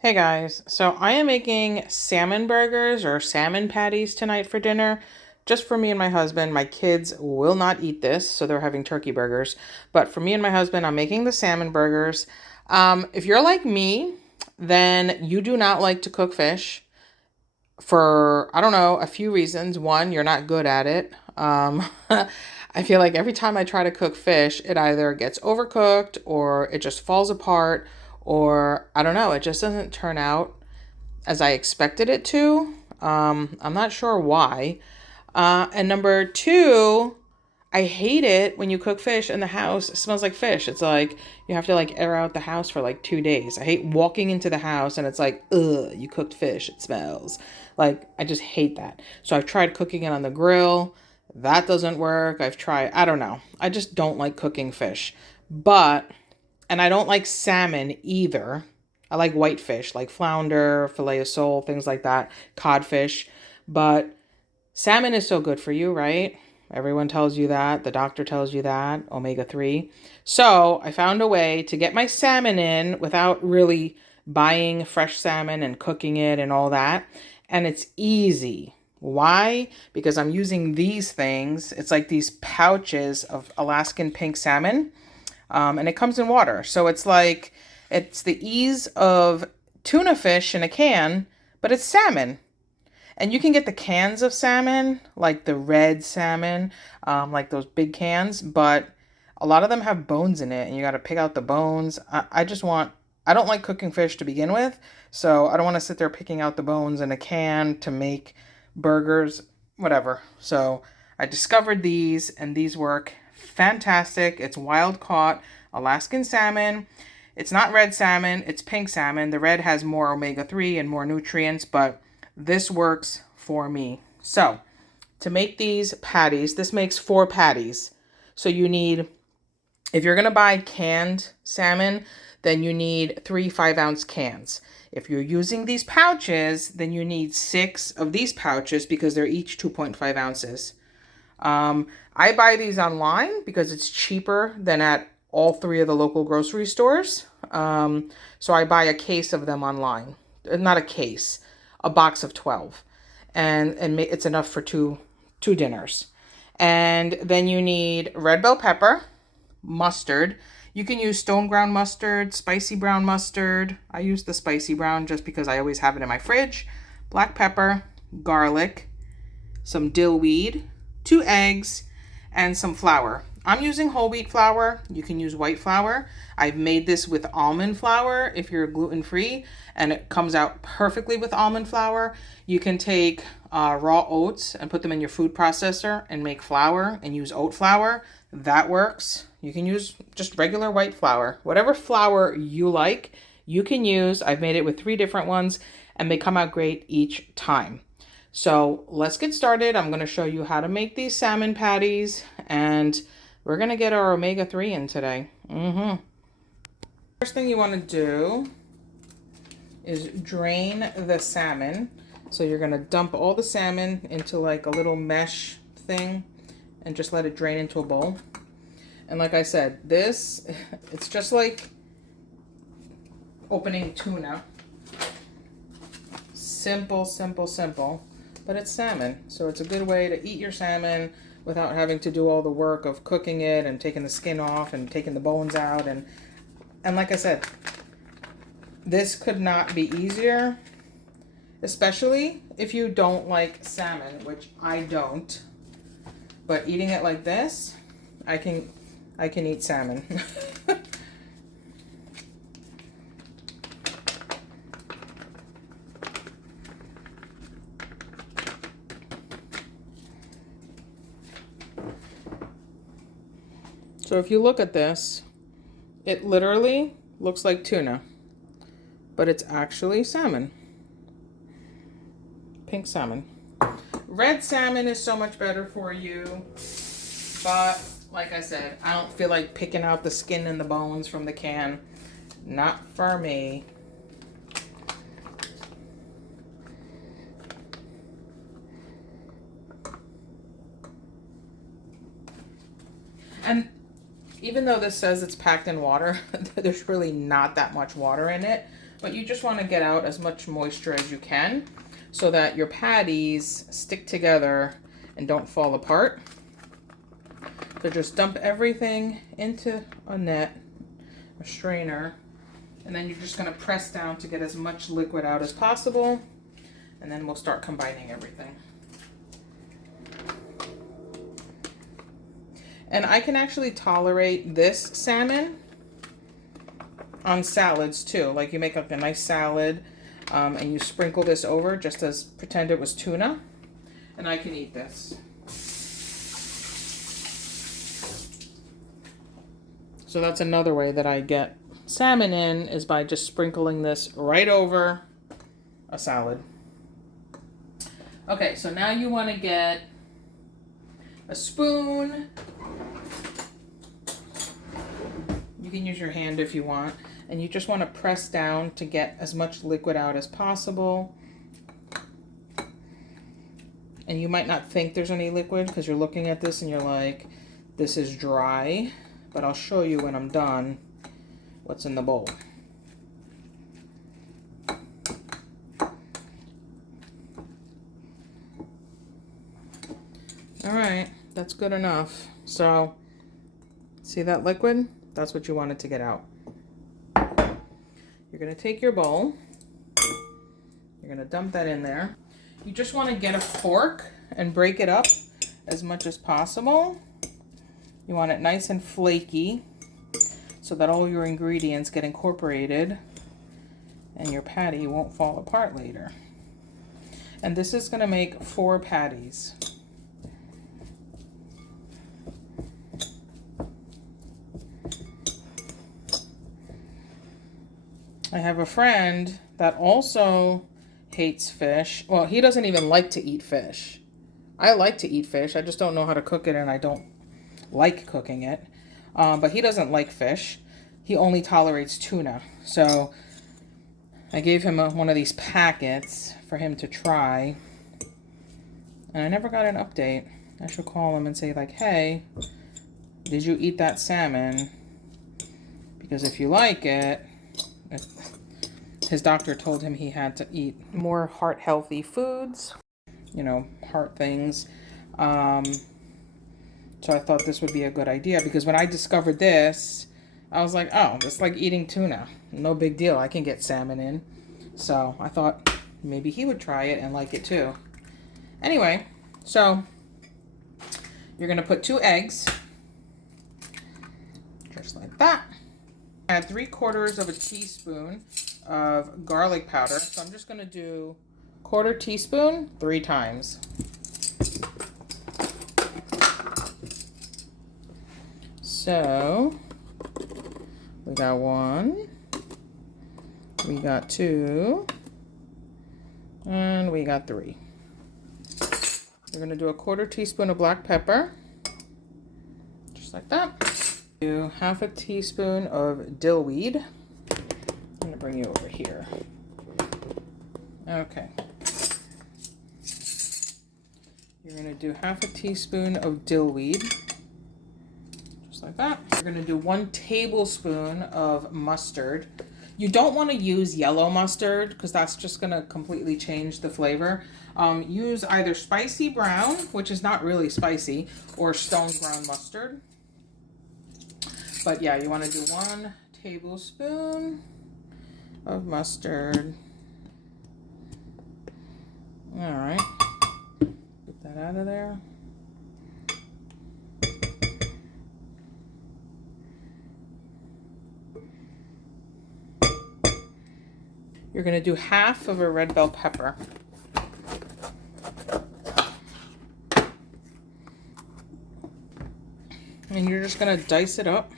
Hey guys, so I am making salmon burgers or salmon patties tonight for dinner, just for me and my husband. My kids will not eat this, so they're having turkey burgers. But for me and my husband, I'm making the salmon burgers. If you're like me, then you do not like to cook fish for, I don't know, a few reasons. One, you're not good at it. I feel like every time I try to cook fish, it either gets overcooked or it just falls apart, or I don't know, it just doesn't turn out as I expected it to. I'm not sure why. And number two, I hate it when you cook fish and the house smells like fish. It's like you have to like air out the house for like 2 days. I hate walking into the house and it's like, ugh, you cooked fish. It smells. Like, I just hate that. So I've tried cooking it on the grill. That doesn't work. I've tried, I don't know. I just don't like cooking fish. And I don't like salmon either. I like whitefish, like flounder, filet of sole, things like that, codfish. But salmon is so good for you, right? Everyone tells you that. The doctor tells you that, omega 3. So I found a way to get my salmon in without really buying fresh salmon and cooking it and all that. And it's easy. Why? Because I'm using these things. It's like these pouches of Alaskan pink salmon, and it comes in water. So it's the ease of tuna fish in a can, but it's salmon. And you can get the cans of salmon, like the red salmon, like those big cans, but a lot of them have bones in it, and you got to pick out the bones. I don't like cooking fish to begin with, so I don't want to sit there picking out the bones in a can to make burgers, whatever. So I discovered these, and these work fantastic. It's wild caught Alaskan salmon. It's not red salmon, it's pink salmon. The red has more omega 3 and more nutrients, but this works for me. So, to make these patties, this makes 4 patties. So, if you're going to buy canned salmon, then you need 3 5-ounce cans. If you're using these pouches, then you need 6 of these pouches because they're each 2.5 ounces. I buy these online because it's cheaper than at all 3 of the local grocery stores. So I buy a case of them online. Not a case, a box of 12. And it's enough for two dinners. And then you need red bell pepper, mustard. You can use stone ground mustard, spicy brown mustard. I use the spicy brown just because I always have it in my fridge. Black pepper, garlic, some dill weed, 2 eggs, and some flour. I'm using whole wheat flour. You can use white flour. I've made this with almond flour if you're gluten free, and it comes out perfectly with almond flour. You can take raw oats and put them in your food processor and make flour and use oat flour. That works. You can use just regular white flour. Whatever flour you like, you can use. I've made it with 3 different ones, and they come out great each time. So let's get started. I'm going to show you how to make these salmon patties, and we're going to get our omega 3 in today. First thing you want to do is drain the salmon. So you're going to dump all the salmon into like a little mesh thing and just let it drain into a bowl. And like I said, it's just like opening tuna. Simple, simple, simple. But it's salmon, so it's a good way to eat your salmon without having to do all the work of cooking it and taking the skin off and taking the bones out. And like I said, this could not be easier, especially if you don't like salmon, which I don't. But eating it like this, I can eat salmon. So if you look at this, it literally looks like tuna, but it's actually salmon. Pink salmon. Red salmon is so much better for you, but like I said, I don't feel like picking out the skin and the bones from the can. Not for me. And even though this says it's packed in water, there's really not that much water in it. But you just want to get out as much moisture as you can so that your patties stick together and don't fall apart. So just dump everything into a net, a strainer, and then you're just going to press down to get as much liquid out as possible, and then we'll start combining everything. And I can actually tolerate this salmon on salads too. Like you make like a nice salad and you sprinkle this over just as pretend it was tuna, and I can eat this. So that's another way that I get salmon in, is by just sprinkling this right over a salad. Okay, so now you want to get a spoon. You can use your hand if you want, and you just want to press down to get as much liquid out as possible. And you might not think there's any liquid because you're looking at this and you're like, this is dry, but I'll show you when I'm done what's in the bowl. All right, that's good enough. So, see that liquid? That's what you wanted to get out. You're going to take your bowl. You're going to dump that in there. You just want to get a fork and break it up as much as possible. You want it nice and flaky so that all your ingredients get incorporated and your patty won't fall apart later. And this is going to make 4 patties. I have a friend that also hates fish. Well, he doesn't even like to eat fish. I like to eat fish. I just don't know how to cook it, and I don't like cooking it. But he doesn't like fish. He only tolerates tuna. So I gave him one of these packets for him to try. And I never got an update. I should call him and say, like, hey, did you eat that salmon? Because if you like it, his doctor told him he had to eat more heart-healthy foods, you know, heart things. So I thought this would be a good idea, because when I discovered this, I was like, oh, it's like eating tuna. No big deal. I can get salmon in. So I thought maybe he would try it and like it too. Anyway, so you're going to put 2 eggs, just like that. Add 3/4 teaspoon of garlic powder. So I'm just going to do 1/4 teaspoon 3 times. So we got 1, we got 2, and we got 3. We're going to do 1/4 teaspoon of black pepper, just like that. Do 1/2 teaspoon of dill weed. I'm going to bring you over here. Okay. You're going to do 1/2 teaspoon of dill weed, just like that. You're going to do 1 tablespoon of mustard. You don't want to use yellow mustard because that's just going to completely change the flavor. Use either spicy brown, which is not really spicy, or stone ground mustard. But yeah, you want to do 1 tablespoon of mustard. All right, get that out of there. You're going to do 1/2 of a red bell pepper. And you're just going to dice it up.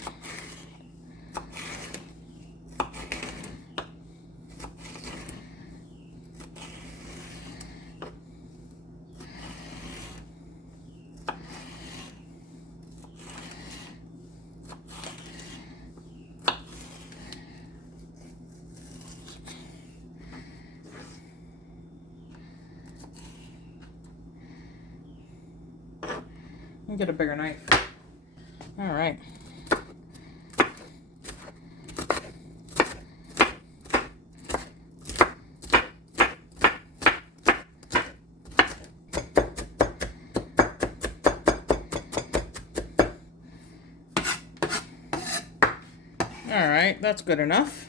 And get a bigger knife. All right. right, that's good enough.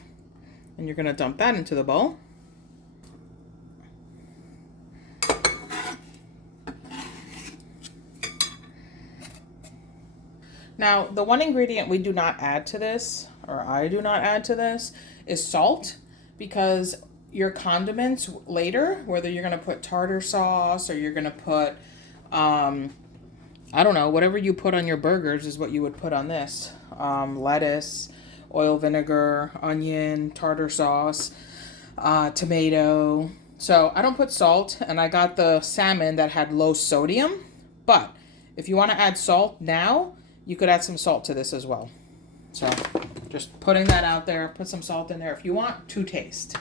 And you're gonna dump that into the bowl. Now, the one ingredient we do not add to this, or I do not add to this, is salt, because your condiments later, whether you're gonna put tartar sauce or you're gonna put, I don't know, whatever you put on your burgers is what you would put on this. Lettuce, oil, vinegar, onion, tartar sauce, tomato. So I don't put salt, and I got the salmon that had low sodium. But if you want to add salt now, you could add some salt to this as well. So just putting that out there, put some salt in there if you want to taste.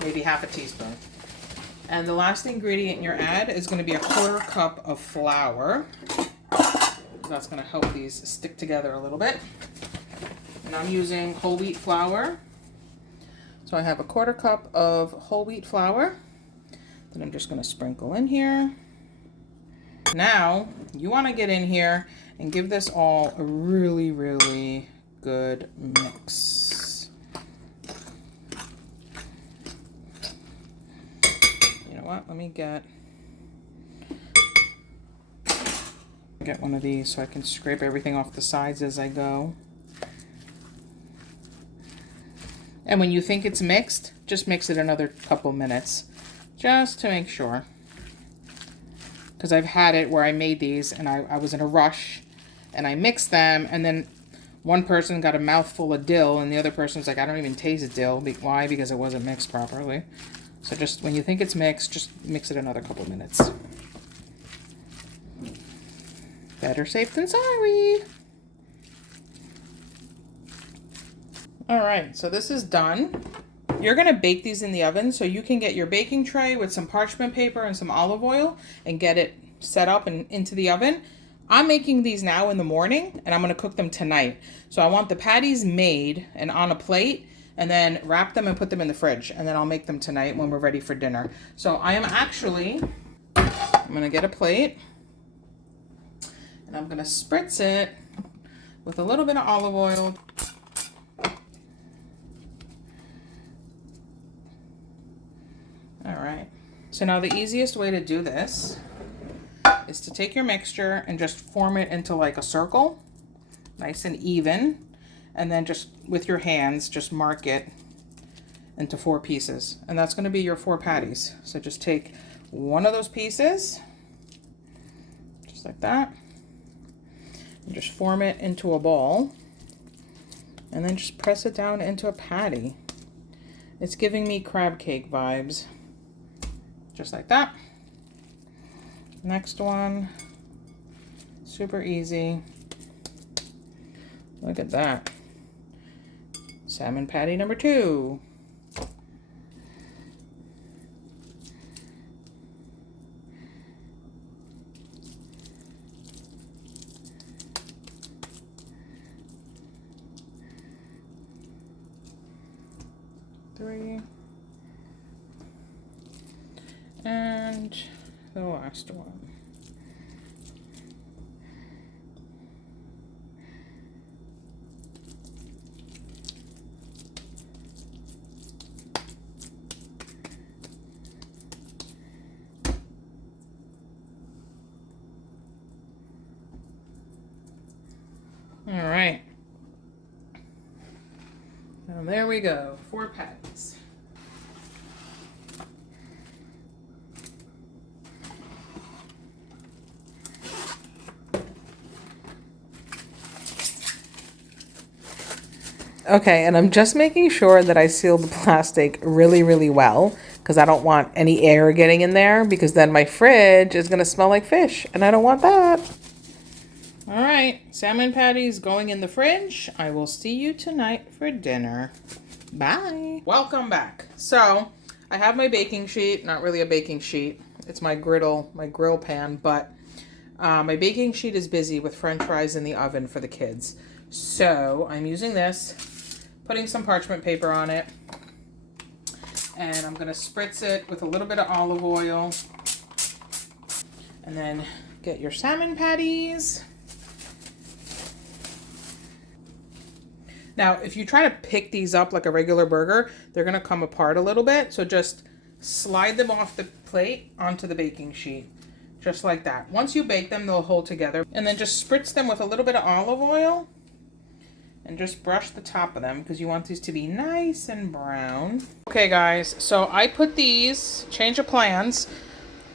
Maybe half a teaspoon. And the last ingredient in your add is going to be a 1/4 cup of flour. That's going to help these stick together a little bit. And I'm using whole wheat flour. So I have a 1/4 cup of whole wheat flour that I'm just going to sprinkle in here. Now, you want to get in here and give this all a really, really good mix. You know what? Let me get one of these so I can scrape everything off the sides as I go. And when you think it's mixed, just mix it another couple minutes, just to make sure. Because I've had it where I made these and I was in a rush and I mixed them, and then one person got a mouthful of dill and the other person's like, I don't even taste dill. Why? Because it wasn't mixed properly. So just when you think it's mixed, just mix it another couple minutes. Better safe than sorry. All right, so this is done. You're gonna bake these in the oven, so you can get your baking tray with some parchment paper and some olive oil and get it set up and into the oven. I'm making these now in the morning and I'm gonna cook them tonight. So I want the patties made and on a plate, and then wrap them and put them in the fridge, and then I'll make them tonight when we're ready for dinner. So I'm gonna get a plate and I'm gonna spritz it with a little bit of olive oil. All right, so now the easiest way to do this is to take your mixture and just form it into like a circle, nice and even, and then just with your hands, just mark it into 4 pieces. And that's gonna be your 4 patties. So just take one of those pieces, just like that, and just form it into a ball, and then just press it down into a patty. It's giving me crab cake vibes. Just like that. Next one, super easy. Look at that. Salmon patty number 2. Three. And the last one. All right. And there we go, 4 patties. Okay, and I'm just making sure that I seal the plastic really, really well, because I don't want any air getting in there, because then my fridge is going to smell like fish, and I don't want that. All right, salmon patties going in the fridge. I will see you tonight for dinner. Bye. Welcome back. So I have my baking sheet, not really a baking sheet. It's my grill pan, but my baking sheet is busy with French fries in the oven for the kids. So I'm using this, putting some parchment paper on it, and I'm gonna spritz it with a little bit of olive oil, and then get your salmon patties. Now, if you try to pick these up like a regular burger, they're gonna come apart a little bit. So just slide them off the plate onto the baking sheet, just like that. Once you bake them, they'll hold together. And then just spritz them with a little bit of olive oil and just brush the top of them because you want these to be nice and brown. Okay guys, so I put these, change of plans.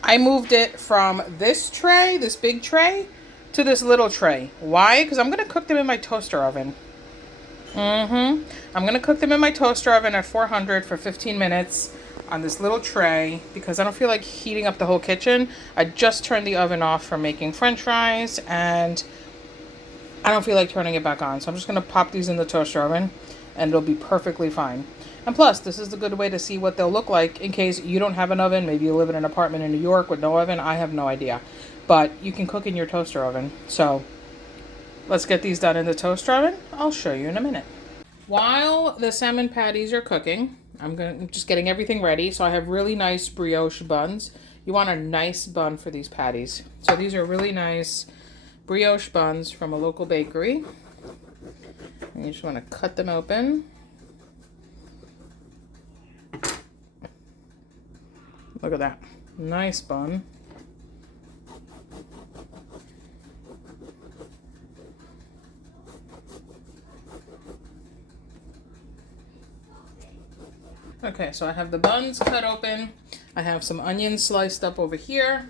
I moved it from this tray, this big tray, to this little tray. Why? Because I'm gonna cook them in my toaster oven. I'm gonna cook them in my toaster oven at 400 for 15 minutes on this little tray because I don't feel like heating up the whole kitchen. I just turned the oven off for making French fries and I don't feel like turning it back on. So I'm just gonna pop these in the toaster oven and it'll be perfectly fine. And plus, this is a good way to see what they'll look like in case you don't have an oven. Maybe you live in an apartment in New York with no oven. I have no idea. But you can cook in your toaster oven. So let's get these done in the toaster oven. I'll show you in a minute. While the salmon patties are cooking, I'm just getting everything ready. So I have really nice brioche buns. You want a nice bun for these patties. So these are really nice brioche buns from a local bakery. And you just want to cut them open. Look at that. Nice bun. Okay, so I have the buns cut open. I have some onions sliced up over here.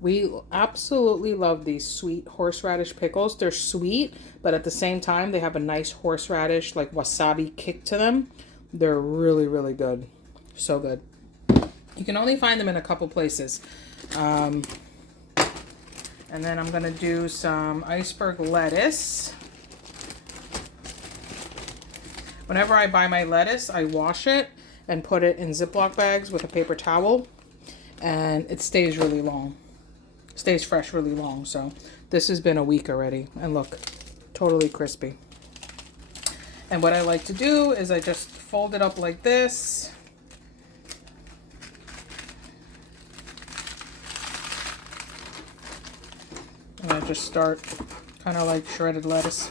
We absolutely love these sweet horseradish pickles. They're sweet, but at the same time, they have a nice horseradish, like wasabi kick to them. They're really, really good. So good. You can only find them in a couple places. And then I'm gonna do some iceberg lettuce. Whenever I buy my lettuce, I wash it and put it in Ziploc bags with a paper towel, and it stays really long. Stays fresh really long. So this has been a week already, and look, totally crispy. And what I like to do is I just fold it up like this. And I just start kind of like shredded lettuce.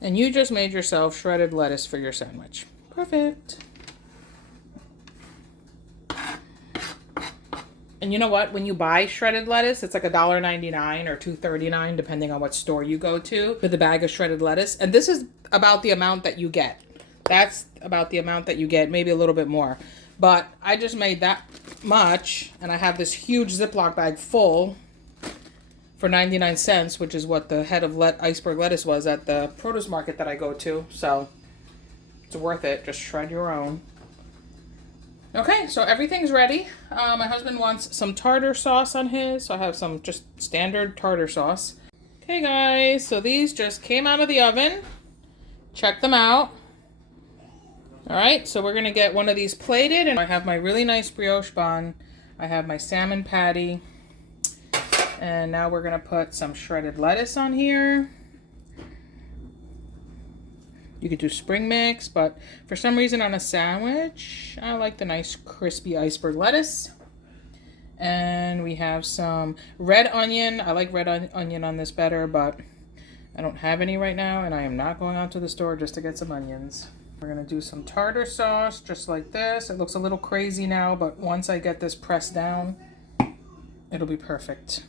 And you just made yourself shredded lettuce for your sandwich. Perfect. And you know what? When you buy shredded lettuce, it's like $1.99 or $2.39, depending on what store you go to, for the bag of shredded lettuce. And this is about the amount that you get. That's about the amount that you get, maybe a little bit more. But I just made that much, and I have this huge Ziploc bag full for 99 cents, which is what the head of iceberg lettuce was at the produce market that I go to. So it's worth it. Just shred your own. Okay, so everything's ready. My husband wants some tartar sauce on his, so I have some just standard tartar sauce. Okay guys, so these just came out of the oven. Check them out. All right, so we're gonna get one of these plated, and I have my really nice brioche bun. I have my salmon patty. And now we're gonna put some shredded lettuce on here. You could do spring mix, but for some reason on a sandwich, I like the nice crispy iceberg lettuce. And we have some red onion. I like red onion on this better, but I don't have any right now, and I am not going out to the store just to get some onions. We're gonna do some tartar sauce, just like this. It looks a little crazy now, but once I get this pressed down, it'll be perfect.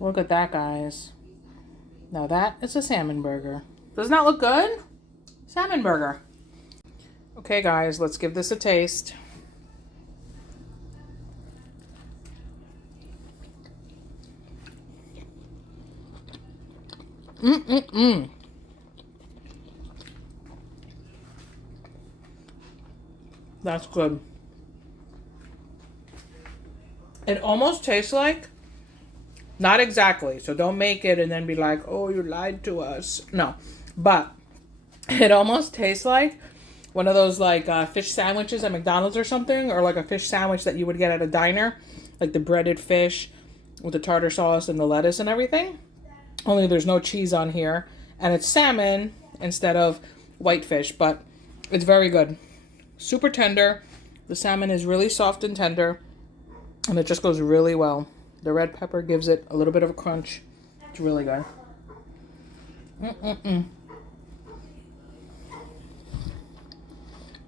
Look at that, guys. Now that is a salmon burger. Doesn't that look good? Salmon burger. Okay, guys, let's give this a taste. That's good. It almost tastes like, not exactly, so don't make it and then be like, oh, you lied to us. No, but it almost tastes like one of those like fish sandwiches at McDonald's or something, or like a fish sandwich that you would get at a diner, like the breaded fish with the tartar sauce and the lettuce and everything. Only there's no cheese on here, and it's salmon instead of whitefish, but it's very good. Super tender. The salmon is really soft and tender, and it just goes really well. The red pepper gives it a little bit of a crunch. It's really good. Mm-mm-mm.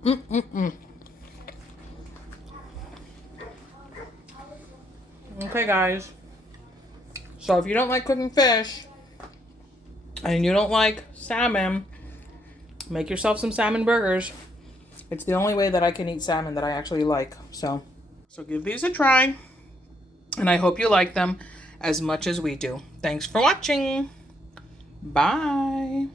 Mm-mm-mm. Okay, guys. So if you don't like cooking fish and you don't like salmon, make yourself some salmon burgers. It's the only way that I can eat salmon that I actually like. So give these a try, and I hope you like them as much as we do. Thanks for watching. Bye.